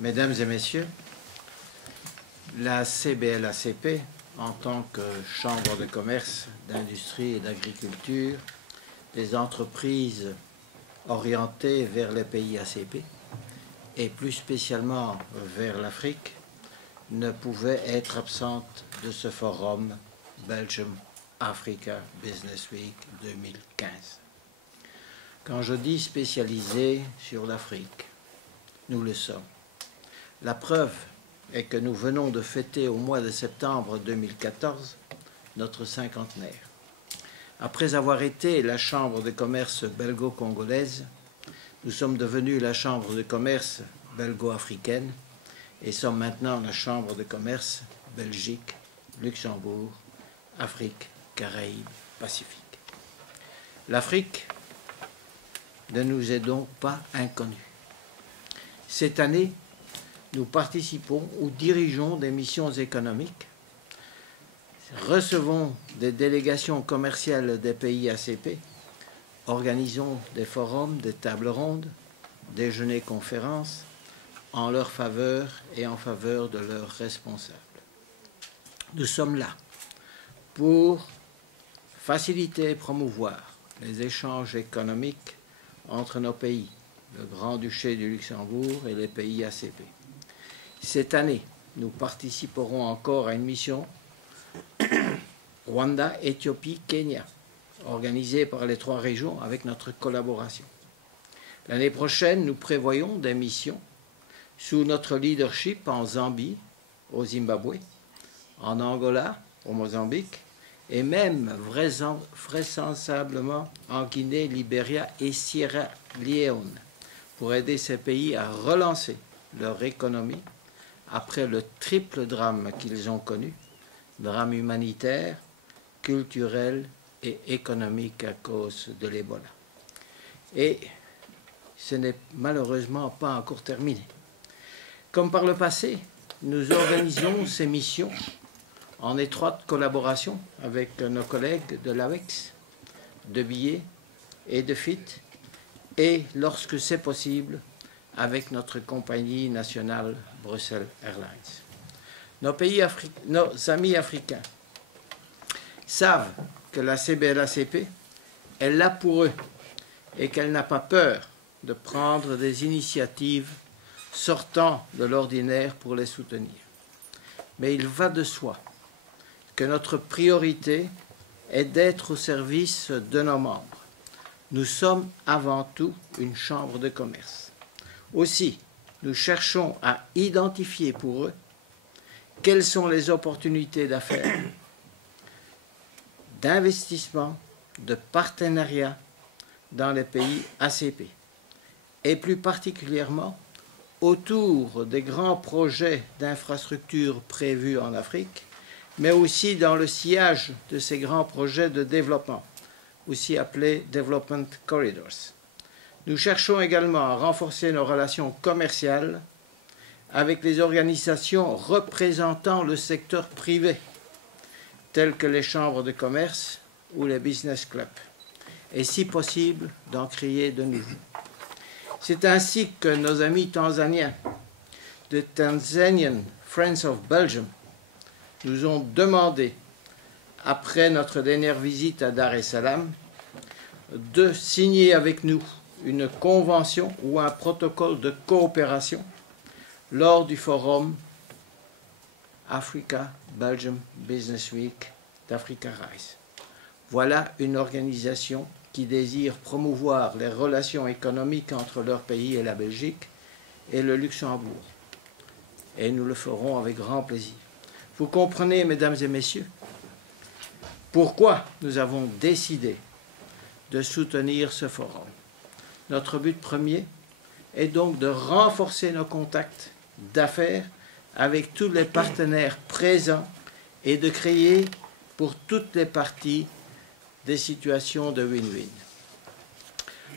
Mesdames et messieurs, la CBLACP, en tant que chambre de commerce, d'industrie et d'agriculture des entreprises orientées vers les pays ACP, et plus spécialement vers l'Afrique, ne pouvait être absente de ce forum Belgium Africa Business Week 2015. Quand je dis spécialisé sur l'Afrique, nous le sommes. La preuve est que nous venons de fêter au mois de septembre 2014 notre cinquantenaire. Après avoir été la chambre de commerce belgo-congolaise, nous sommes devenus la chambre de commerce belgo-africaine et sommes maintenant la chambre de commerce Belgique, Luxembourg, Afrique, Caraïbes, Pacifique. L'Afrique ne nous est donc pas inconnue. Cette année, nous participons ou dirigeons des missions économiques, recevons des délégations commerciales des pays ACP, organisons des forums, des tables rondes, déjeuners-conférences en leur faveur et en faveur de leurs responsables. Nous sommes là pour faciliter et promouvoir les échanges économiques entre nos pays, le Grand-Duché du Luxembourg et les pays ACP. Cette année, nous participerons encore à une mission Rwanda, Éthiopie, Kenya, organisée par les 3 régions avec notre collaboration. L'année prochaine, nous prévoyons des missions sous notre leadership en Zambie, au Zimbabwe, en Angola, au Mozambique, et même vraisemblablement en Guinée, Libéria et Sierra Leone, pour aider ces pays à relancer leur économie après le triple drame qu'ils ont connu, drame humanitaire, culturel et économique à cause de l'Ebola. Et ce n'est malheureusement pas encore terminé. Comme par le passé, nous organisons ces missions en étroite collaboration avec nos collègues de l'AWEX, de Billet et de FIT, et lorsque c'est possible, avec notre compagnie nationale Brussels Airlines. Nos amis africains savent que la CBLACP est là pour eux et qu'elle n'a pas peur de prendre des initiatives sortant de l'ordinaire pour les soutenir. Mais il va de soi que notre priorité est d'être au service de nos membres. Nous sommes avant tout une chambre de commerce. Aussi, nous cherchons à identifier pour eux quelles sont les opportunités d'affaires, d'investissement, de partenariat dans les pays ACP, et plus particulièrement autour des grands projets d'infrastructures prévus en Afrique, mais aussi dans le sillage de ces grands projets de développement, aussi appelés Development Corridors. Nous cherchons également à renforcer nos relations commerciales avec les organisations représentant le secteur privé, telles que les chambres de commerce ou les business clubs, et si possible, d'en créer de nouveaux. C'est ainsi que nos amis tanzaniens de Tanzanian Friends of Belgium nous ont demandé, après notre dernière visite à Dar es Salaam, de signer avec nous une convention ou un protocole de coopération lors du forum Africa Belgium Business Week d'Africa Rise. Voilà une organisation qui désire promouvoir les relations économiques entre leur pays et la Belgique et le Luxembourg. Et nous le ferons avec grand plaisir. Vous comprenez, mesdames et messieurs, pourquoi nous avons décidé de soutenir ce forum. Notre but premier est donc de renforcer nos contacts d'affaires avec tous les partenaires présents et de créer pour toutes les parties des situations de win-win.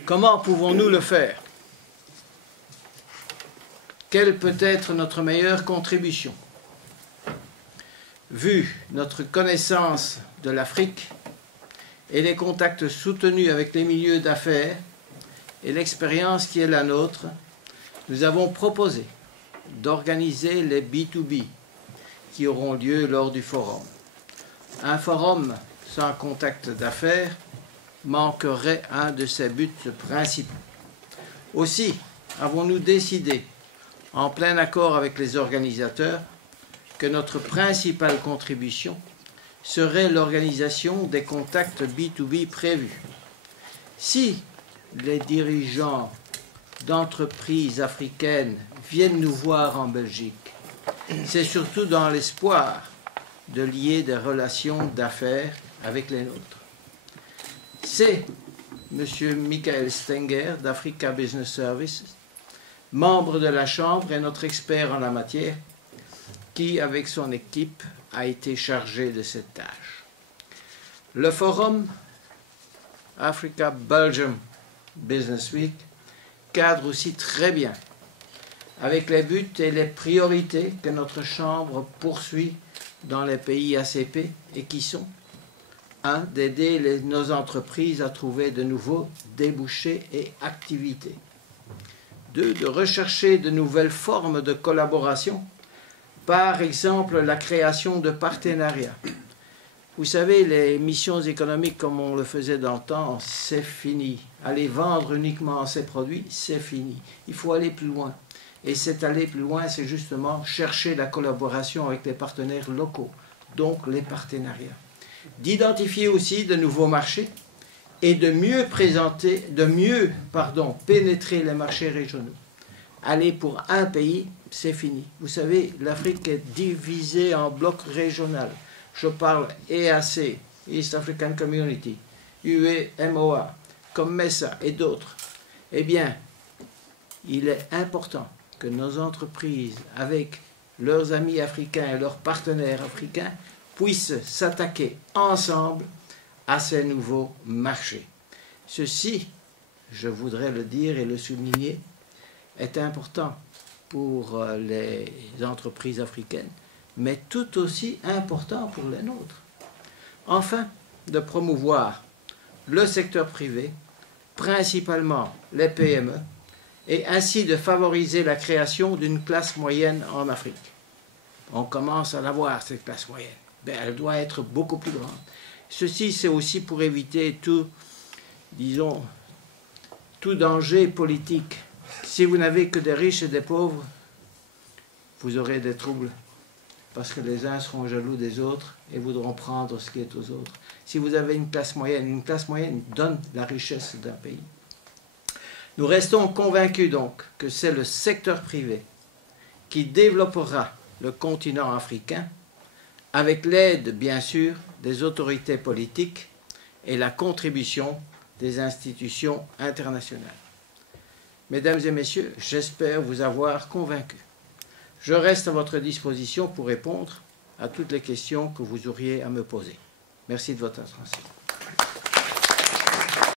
Comment pouvons-nous le faire? Quelle peut être notre meilleure contribution? Vu notre connaissance de l'Afrique et les contacts soutenus avec les milieux d'affaires et l'expérience qui est la nôtre, nous avons proposé d'organiser les B2B qui auront lieu lors du forum. Un forum sans contact d'affaires manquerait un de ses buts principaux. Aussi, avons-nous décidé, en plein accord avec les organisateurs, que notre principale contribution serait l'organisation des contacts B2B prévus. Si les dirigeants d'entreprises africaines viennent nous voir en Belgique, c'est surtout dans l'espoir de lier des relations d'affaires avec les nôtres. C'est M. Michael Stenger d'Africa Business Services, membre de la Chambre et notre expert en la matière, qui, avec son équipe, a été chargé de cette tâche. Le forum Africa-Belgium Business Week cadre aussi très bien avec les buts et les priorités que notre Chambre poursuit dans les pays ACP et qui sont 1. D'aider nos entreprises à trouver de nouveaux débouchés et activités. 2. De rechercher de nouvelles formes de collaboration, par exemple la création de partenariats. Vous savez, les missions économiques comme on le faisait dans le temps, c'est fini. Aller vendre uniquement ses produits, c'est fini. Il faut aller plus loin. Et cet aller plus loin, c'est justement chercher la collaboration avec les partenaires locaux, donc les partenariats. D'identifier aussi de nouveaux marchés et de mieux pénétrer les marchés régionaux. Aller pour un pays, c'est fini. Vous savez, l'Afrique est divisée en blocs régionaux. Je parle EAC, East African Community, UEMOA, COMESA et d'autres. Eh bien, il est important que nos entreprises, avec leurs amis africains et leurs partenaires africains, puissent s'attaquer ensemble à ces nouveaux marchés. Ceci, je voudrais le dire et le souligner, est important pour les entreprises africaines, mais tout aussi important pour les nôtres. Enfin, de promouvoir le secteur privé, principalement les PME, et ainsi de favoriser la création d'une classe moyenne en Afrique. On commence à l'avoir, cette classe moyenne. Mais elle doit être beaucoup plus grande. Ceci, c'est aussi pour éviter tout danger politique. Si vous n'avez que des riches et des pauvres, vous aurez des troubles. Parce que les uns seront jaloux des autres et voudront prendre ce qui est aux autres. Si vous avez une classe moyenne donne la richesse d'un pays. Nous restons convaincus donc que c'est le secteur privé qui développera le continent africain avec l'aide, bien sûr, des autorités politiques et la contribution des institutions internationales. Mesdames et messieurs, j'espère vous avoir convaincus. Je reste à votre disposition pour répondre à toutes les questions que vous auriez à me poser. Merci de votre attention.